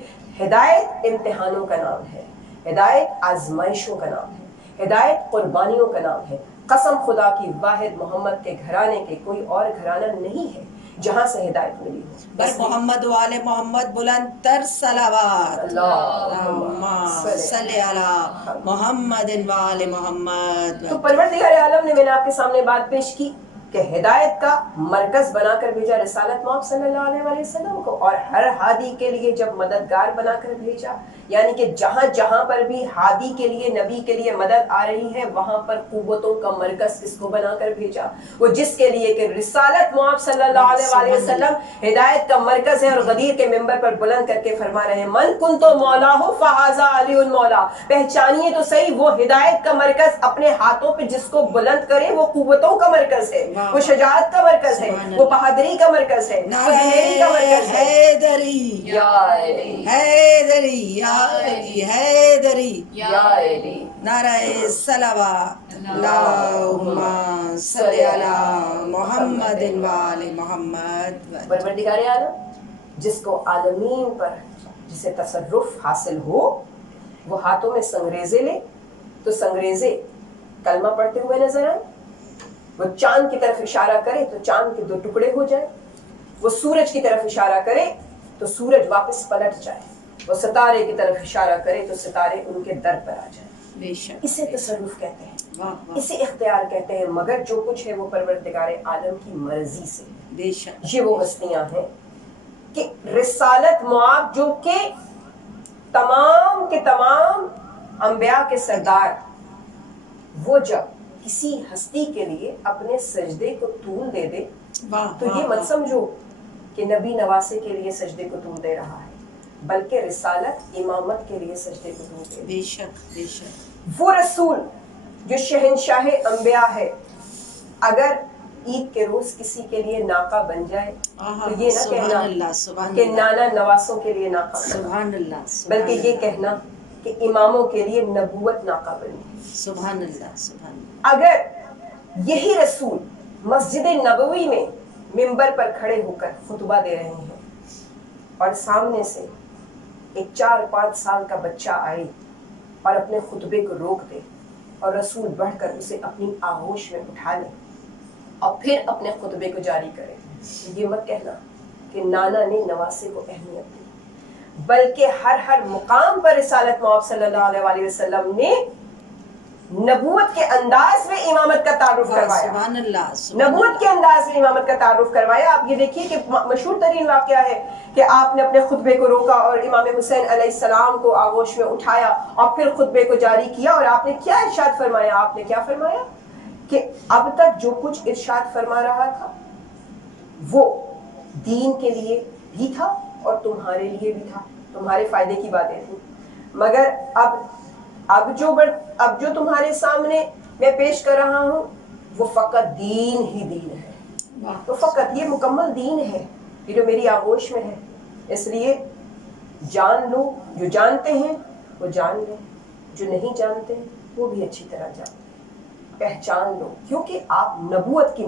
ہدایت امتحانوں کا نام ہے، ہدایت آزمائشوں کا نام ہے، ہدایت قربانیوں کا نام ہے. قسم خدا کی واحد محمد کے گھرانے کے کوئی اور گھرانہ نہیں ہے جہاں سے ہدایت ملی ہو. بر محمد وآل محمد بلند تر صلوات، اللہم صلی علی محمد وآل محمد. تو پروردگار عالم نے، میں نے آپ کے سامنے بات پیش کی کہ ہدایت کا مرکز بنا کر بھیجا رسالت معاب صلی اللہ علیہ وسلم کو، اور ہر ہادی کے لیے جب مددگار بنا کر بھیجا، یعنی کہ جہاں جہاں پر بھی ہادی کے لیے، نبی کے لیے مدد آ رہی ہے وہاں پر قوتوں کا مرکز کس کو بنا کر بھیجا؟ وہ جس کے لیے کہ رسالت معاب صلی اللہ علیہ وسلم ہدایت کا مرکز ہے. اور غدیر کے ممبر پر بلند کر کے فرما رہے ہیں، من کنتو مولاہ فہذا علی المولا. پہچانیے تو صحیح، وہ ہدایت کا مرکز اپنے ہاتھوں پہ جس کو بلند کرے وہ قوتوں کا مرکز ہے، وہ شجاعت کا مرکز ہے، وہ بہادری کا مرکز ہے، خودنیری کا مرکز ہے. حیدری یا علی، حیدری یا علی، حیدری یا علی. نعرہ صلوات، اللہم صلی علی محمد وآل محمد. پروردگار عالم جس کو عالمین پر جسے تصرف حاصل ہو، وہ ہاتھوں میں سنگریزے لے تو سنگریزے کلمہ پڑھتے ہوئے نظر آئے، وہ چاند کی طرف اشارہ کرے تو چاند کے 2 ٹکڑے ہو جائیں، وہ سورج کی طرف اشارہ کرے تو سورج واپس پلٹ جائے، وہ ستارے کی طرف اشارہ کرے تو ستارے ان کے در پر آ جائیں. بے شک اسے تصرف کہتے ہیں، واہ واہ، اسے اختیار کہتے ہیں. مگر جو کچھ ہے وہ پروردگار عالم کی مرضی سے. بے شک. یہ وہ ہستیاں ہیں کہ رسالت معاب جو کہ تمام کے تمام انبیاء کے سردار، وہ جب کسی ہستی کے لیے اپنے سجدے کو طول دے دے تو یہ مت سمجھو کہ نبی نواسے کے لیے سجدے کو طول دے رہا ہے، بلکہ رسالت امامت کے لیے سجدے کو طول دے. بے شک بے شک. وہ رسول جو شہنشاہ انبیاء ہے، اگر عید کے روز کسی کے لیے ناقہ بن جائے تو یہ نہ سبحان کہنا اللہ سبحان کہ اللہ نانا نواسوں کے لیے ناقہ بنا، سبحان اللہ بلکہ یہ کہنا کہ اماموں کے لیے نبوت ناقہ بنی۔ سبحان اللہ سبحان اللہ۔ اگر یہی رسول مسجد نبوی میں منبر پر کھڑے ہو کر خطبہ دے رہے ہیں اور سامنے سے ایک 4-5 سال کا بچہ آئے اور اپنے خطبے کو روک دے اور رسول بڑھ کر اسے اپنی آغوش میں اٹھا لے اور پھر اپنے خطبے کو جاری کرے، یہ مت کہنا کہ نانا نے نواسے کو اہمیت دی، بلکہ ہر مقام پر رسالت مآب صلی اللہ علیہ وسلم نے نبوت کے انداز میں امامت کا تعارف کروایا، سبحان اللہ نبوت کے انداز میں امامت کا تعارف کروایا۔ آپ یہ دیکھیے کہ مشہور ترین واقعہ ہے کہ آپ نے اپنے خطبے کو روکا اور امام حسین علیہ السلام کو آغوش میں اٹھایا اور پھر خطبے کو جاری کیا، اور آپ نے کیا ارشاد فرمایا؟ آپ نے کیا فرمایا کہ اب تک جو کچھ ارشاد فرما رہا تھا وہ دین کے لیے بھی تھا اور تمہارے لیے بھی تھا، تمہارے فائدے کی باتیں تھیں، مگر اب جو تمہارے سامنے میں پیش کر رہا ہوں وہ فقط دین ہی دین ہے، تو فقط یہ مکمل دین ہے یہ جو میری آغوش میں ہے، اس لیے جان لو، جو جانتے ہیں وہ جان لیں، جو نہیں جانتے وہ بھی اچھی طرح جان لیں، پہچان لو، کیونکہ آپ نبوت کی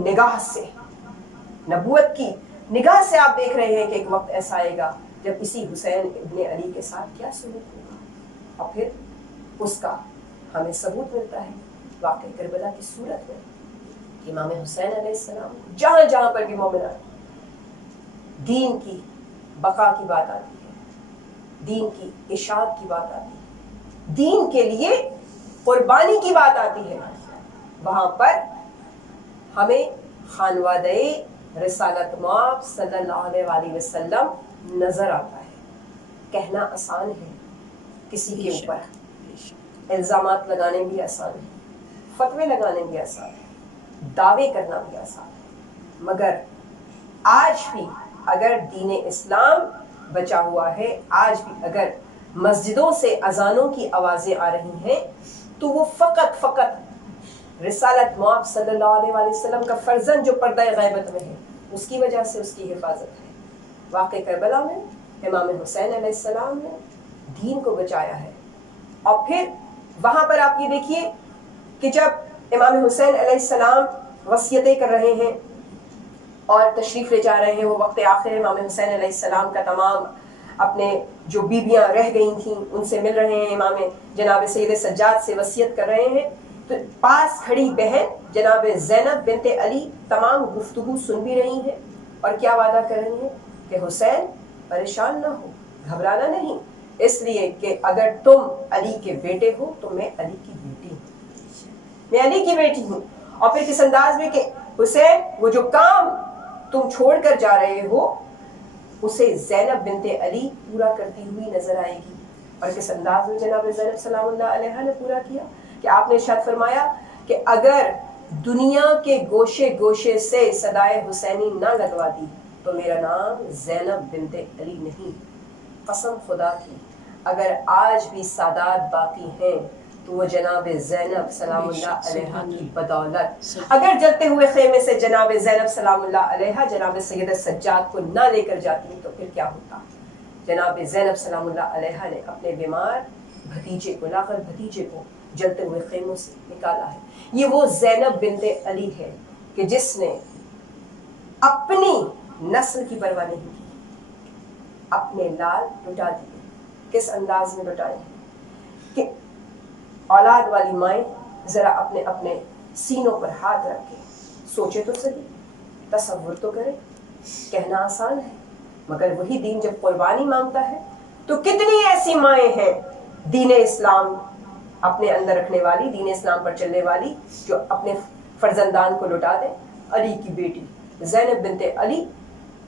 نگاہ سے آپ دیکھ رہے ہیں کہ ایک وقت ایسا آئے گا جب اسی حسین ابن علی کے ساتھ کیا سلوک ہوگا، اور پھر اس کا ہمیں ثبوت ملتا ہے واقعہ کربلا کی صورت میں۔ امام حسین علیہ السلام جہاں جہاں پر بھی مومنان دین کی بقا کی بات آتی ہے، دین کی اشاعت کی بات آتی ہے، دین کے لیے قربانی کی بات آتی ہے، وہاں پر ہمیں خانوادہ رسالت مآب صلی اللہ علیہ وسلم نظر آتا ہے۔ کہنا آسان ہے، کسی کے اوپر الزامات لگانے بھی آسان ہے، فتوے لگانے بھی آسان ہے، دعوے کرنا بھی آسان ہے، مگر آج بھی اگر دین اسلام بچا ہوا ہے، آج بھی اگر مسجدوں سے اذانوں کی آوازیں آ رہی ہیں تو وہ فقط رسالت مآب صلی اللہ علیہ وسلم کا فرزند جو پردہ غیبت میں ہے اس کی وجہ سے اس کی حفاظت ہے۔ واقع کربلا میں امام حسین علیہ السلام نے دین کو بچایا ہے، اور پھر وہاں پر آپ یہ دیکھیے کہ جب امام حسین علیہ السلام وصیتیں کر رہے ہیں اور تشریف لے جا رہے ہیں، وہ وقت آخر امام حسین علیہ السلام کا تمام اپنے جو بیویاں رہ گئی تھیں ان سے مل رہے ہیں، امام جناب سید سجاد سے وصیت کر رہے ہیں، تو پاس کھڑی بہن جناب زینب بنت علی تمام گفتگو سن بھی رہی ہیں اور کیا وعدہ کر رہی ہیں کہ حسین پریشان نہ ہو، گھبرانا نہیں، اس لیے کہ اگر تم علی کے بیٹے ہو تو میں علی کی بیٹی ہوں، میں علی کی بیٹی ہوں، اور پھر کس انداز میں کہ حسین وہ جو کام تم چھوڑ کر جا رہے ہو اسے زینب بنت علی پورا کرتی ہوئی نظر آئے گی، اور کس انداز میں جناب زینب سلام اللہ علیہا نے پورا کیا کہ آپ نے ارشاد فرمایا کہ اگر دنیا کے گوشے گوشے سے صدائے حسینی نہ لگوا دی تو میرا نام زینب بنت علی نہیں، قسم خدا کی اگر آج بھی سادات باقی ہیں تو وہ جناب زینب سلام اللہ علیہا کی بدولت، اگر جلتے ہوئے خیمے سے جناب زینب سلام اللہ علیہا جناب سید سجاد کو نہ لے کر جاتی تو پھر کیا ہوتا؟ جناب زینب سلام اللہ علیہا نے اپنے بیمار بھتیجے کو لاغر بھتیجے کو جلتے ہوئے خیموں سے نکالا ہے۔ یہ وہ زینب بنت علی ہے کہ جس نے اپنی نسل کی پرواہ نہیں کی، اپنے لال لٹا دیے، کس انداز میں لٹائے ہیں کہ اولاد والی مائیں ذرا اپنے سینوں پر ہاتھ رکھ کے سوچے تو صحیح، تصور تو کرے، کہنا آسان ہے مگر وہی دین جب قربانی مانگتا ہے تو کتنی ایسی مائیں ہیں دین اسلام اپنے اندر رکھنے والی، دین اسلام پر چلنے والی، جو اپنے فرزندان کو لٹا دے۔ علی کی بیٹی زینب بنت علی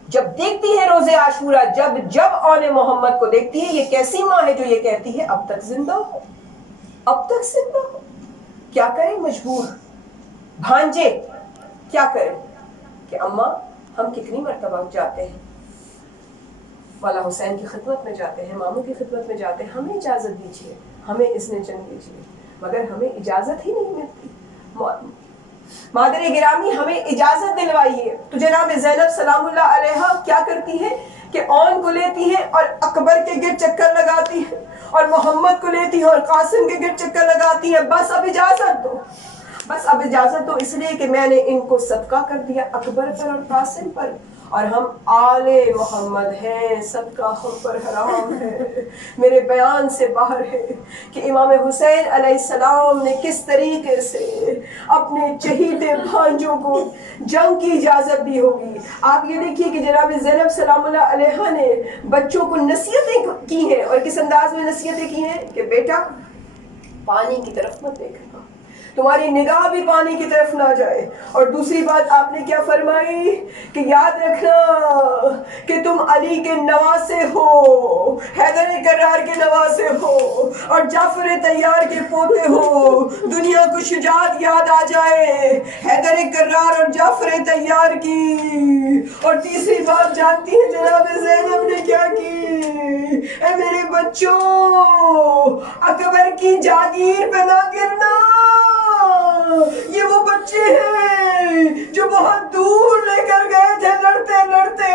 جب دیکھتی ہے روزے عاشورہ، جب آن محمد کو دیکھتی ہے، یہ کیسی ماں ہے جو یہ کہتی ہے اب تک زندہ ہو، اب تک زندہ ہو، کیا کریں مجبور، بھانجے کیا کریں کہ اماں ہم کتنی مرتبہ جاتے ہیں مولا حسین کی خدمت میں جاتے ہیں، ماموں کی خدمت میں جاتے ہیں، ہمیں اجازت دیجیے، ہمیں اس نے چن دیجیے، مگر ہمیں اجازت ہی نہیں ملتی۔ مادر گرامی ہمیں اجازت دلوائیے. تو جناب زینب سلام اللہ علیہا کیا کرتی ہیں کہ اون کو لیتی ہیں اور اکبر کے گرد چکر لگاتی ہیں اور محمد کو لیتی ہیں اور قاسم کے گرد چکر لگاتی ہیں. بس اب اجازت دو، بس اب اجازت دو، اس لیے کہ میں نے ان کو صدقہ کر دیا اکبر پر اور قاسم پر، اور ہم آل محمد ہیں، صدقہ ہم پر حرام ہے. میرے بیان سے باہر ہے کہ امام حسین علیہ السلام نے کس طریقے سے اپنے چہیتے بھانجوں کو جنگ کی اجازت دی ہوگی. آپ یہ دیکھیے کہ جناب زینب سلام اللہ علیہا نے بچوں کو نصیحتیں کی ہیں، اور کس انداز میں نصیحتیں کی ہیں کہ بیٹا پانی کی طرف مت دیکھنا، تمہاری نگاہ بھی پانی کی طرف نہ جائے. اور دوسری بات آپ نے کیا فرمائی کہ یاد رکھنا کہ تم علی کے نواسے ہو، حیدر کرار کے نواسے ہو اور جعفر طیار کے پوتے ہو. دنیا کو شجاعت یاد آ جائے حیدر کرار اور جعفر طیار کی. اور تیسری بات جانتی ہیں جناب زینب نے کیا کی؟ اے میرے بچوں، اکبر کی جاگیر پہ نہ گرنا. یہ وہ بچے ہیں جو بہت دور لے کر گئے تھے لڑتے لڑتے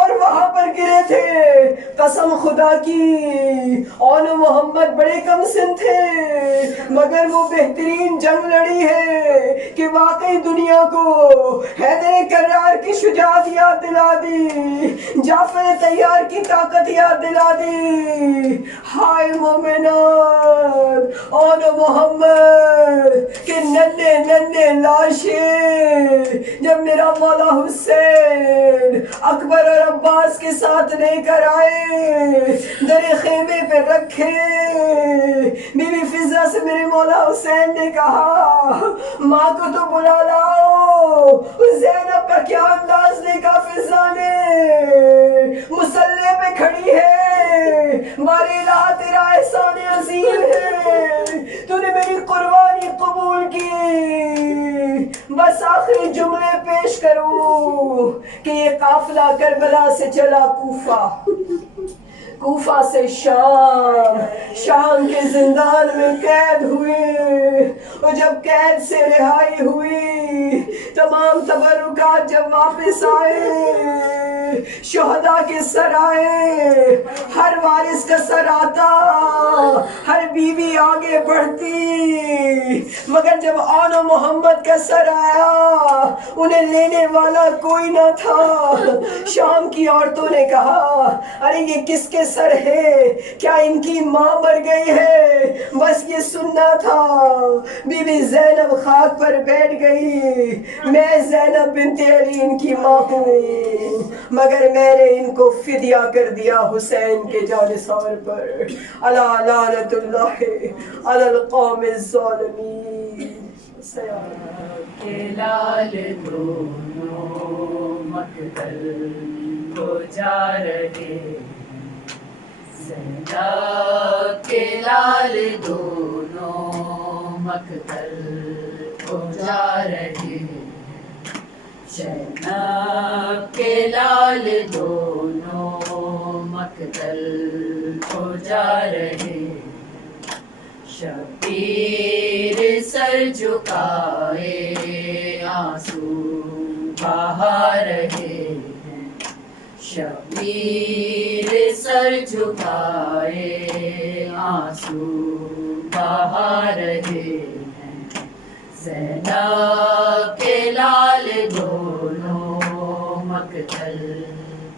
اور وہاں پر گرے تھے. قسم خدا کی اون محمد بڑے کم سن تھے، مگر وہ بہترین جنگ لڑی ہے کہ واقعی دنیا کو حیدر کرار کی شجاعت یاد دلا دی، جعفر طیار کی طاقت یاد دلا دی. ہائے مومنات، اون محمد کہ ننھے ننھے لاشیں جب میرا مولا حسین اکبر اور عباس کے ساتھ لے کر آئے، در خیمے پہ رکھے. بی بی فضہ سے میرے مولا حسین نے کہا ماں کو تو بلا لاؤ. زینب کا کیا انداز دیکھا فضہ نے، مسلح پہ کھڑی ہے. بارے الہ تیرا احسان عظیم ہے، تو نے میری قربانی قبول کی. بس آخری جملے پیش کروں کہ یہ قافلہ کربلا سے چلا کوفہ سے شام کے زندان میں قید ہوئے. اور جب قید سے رہائی ہوئی، تمام تبرکات جب واپس آئے، شہداء کے سر آئے، ہر وارث کا سر آتا، ہر بیوی آگے بڑھتی، مگر جب اون محمد کا سر آیا انہیں لینے والا کوئی نہ تھا. شام کی عورتوں نے کہا ارے یہ کس کے سر ہے؟ کیا ان کی ماں مر گئی ہے؟ بس یہ سننا تھا. بی بی زینب خاک پر بیٹھ گئی. میں زینب بنت علی ان کی ماں ہوں، مگر میں نے ان کو فدیہ کر دیا حسین کے جانثار پر. الا لعنت اللہ علی القوم الظالمین. کے لال دونوں مقتل کو جا رہے، زینب کے لال دونوں مقتل کو جا رہے، زینب کے لال دونوں مقتل کو جا رہے. شبیر سر جھکائے آنسو بہا رہے ہیں، شبیر سر جھکائے آنسو بہا رہے ہیں. زینب کے لال دونوں مقتل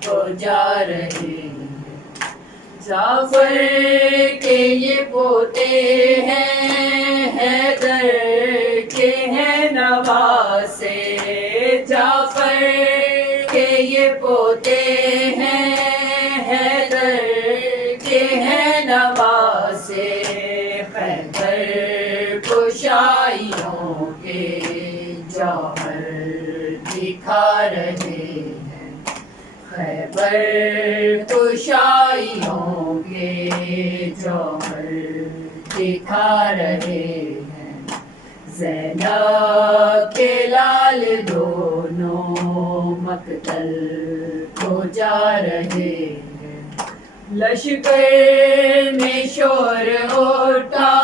کو جا رہے ہیں. جعفر کے یہ پوتے ہیں، حیدر کے ہیں نواسے. جعفر کے یہ پوتے ہیں، حیدر کے ہیں نواسے. خیبر کشائیوں کے جوہر دکھا رہے ہیں، خیبر کشائیوں کے جوہر دکھا رہے ہیں. زینب کے لال دونوں مقتل کو جا رہے ہیں. لشکر میں شور اٹھا،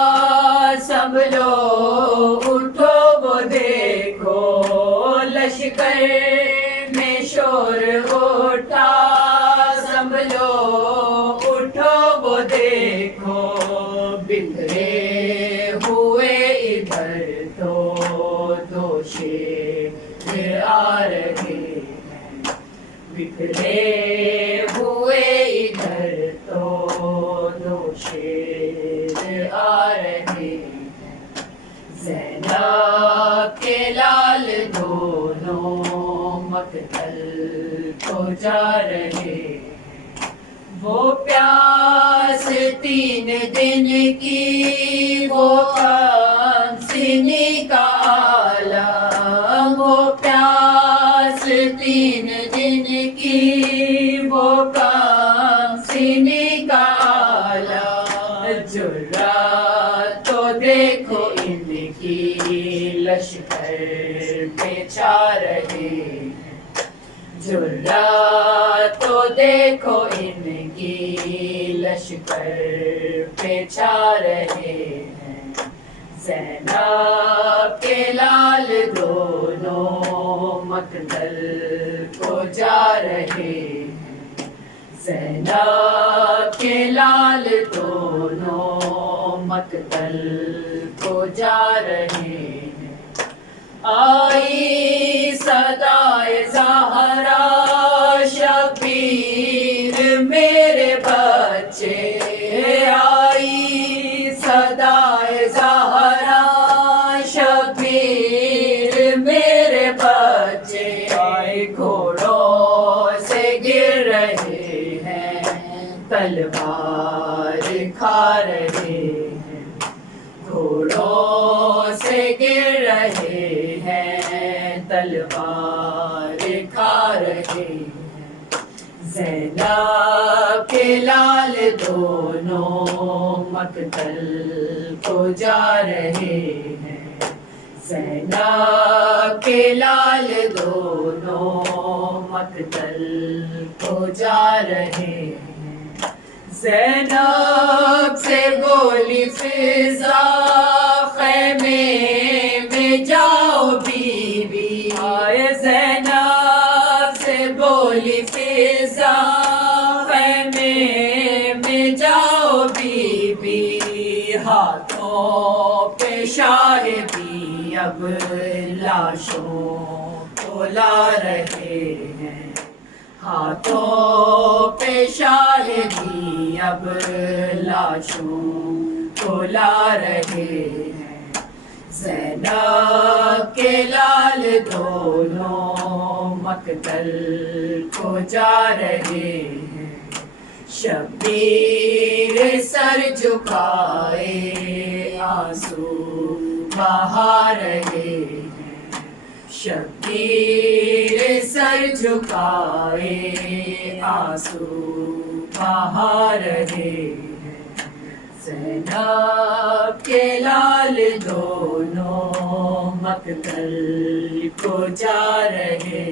سب لوگ اٹھو وہ دیکھ میں شور اٹھا سنبھلو اٹھو وہ دیکھو بکھرے ہوئے ادھر تو دو شیر آ رہے ہیں بکھرے ہوئے ادھر تو دو شیر آ رہے ہیں زینب کے لال دونوں مقتل کو جا رہے وہ پیاس 3 دن کی وہ کام سینی کا عالم وہ پیاس 3 دن کی وہ کام سینی کا عالم جرات تو دیکھو ان کی لشکر بچا رہے جرات تو دیکھو ان کی لشکر بچا رہے ہیں زینب کے لال دونوں مقتل کو جا رہے ہیں زینب کے لال دونوں مقتل کو جا رہے ہیں آئی صدائے زہرا شبیر میرے بچے آئی صدائے زہرا شبیر میرے بچے آئے گھوڑوں سے گر رہے ہیں تلوار کھا رہے ہیں گھوڑوں سے گر رہے ہیں تلوار کھا رہے ہیں زینب کے لال دونوں مقتل کو جا رہے ہیں زینب کے لال دونوں مقتل کو جا رہے ہیں زینب سے بولی فضا خیمے میں جاؤ بیوی آئے زینب سے بولی فضا خیمے میں جاؤ بیوی ہاتھوں پہ شاہدی اب لاشوں کو لا رہے ہیں ہاتھوں پہ شاہدی اب لاشوں کو لا رہے ہیں زینب کے لال دونوں مقتل کو جا رہے ہیں شبیر سر جھکائے آنسو بہا رہے ہیں شبیر سر جھکائے آنسو بہا رہے ہیں زینب کے لال دونوں مقتل کو جا رہے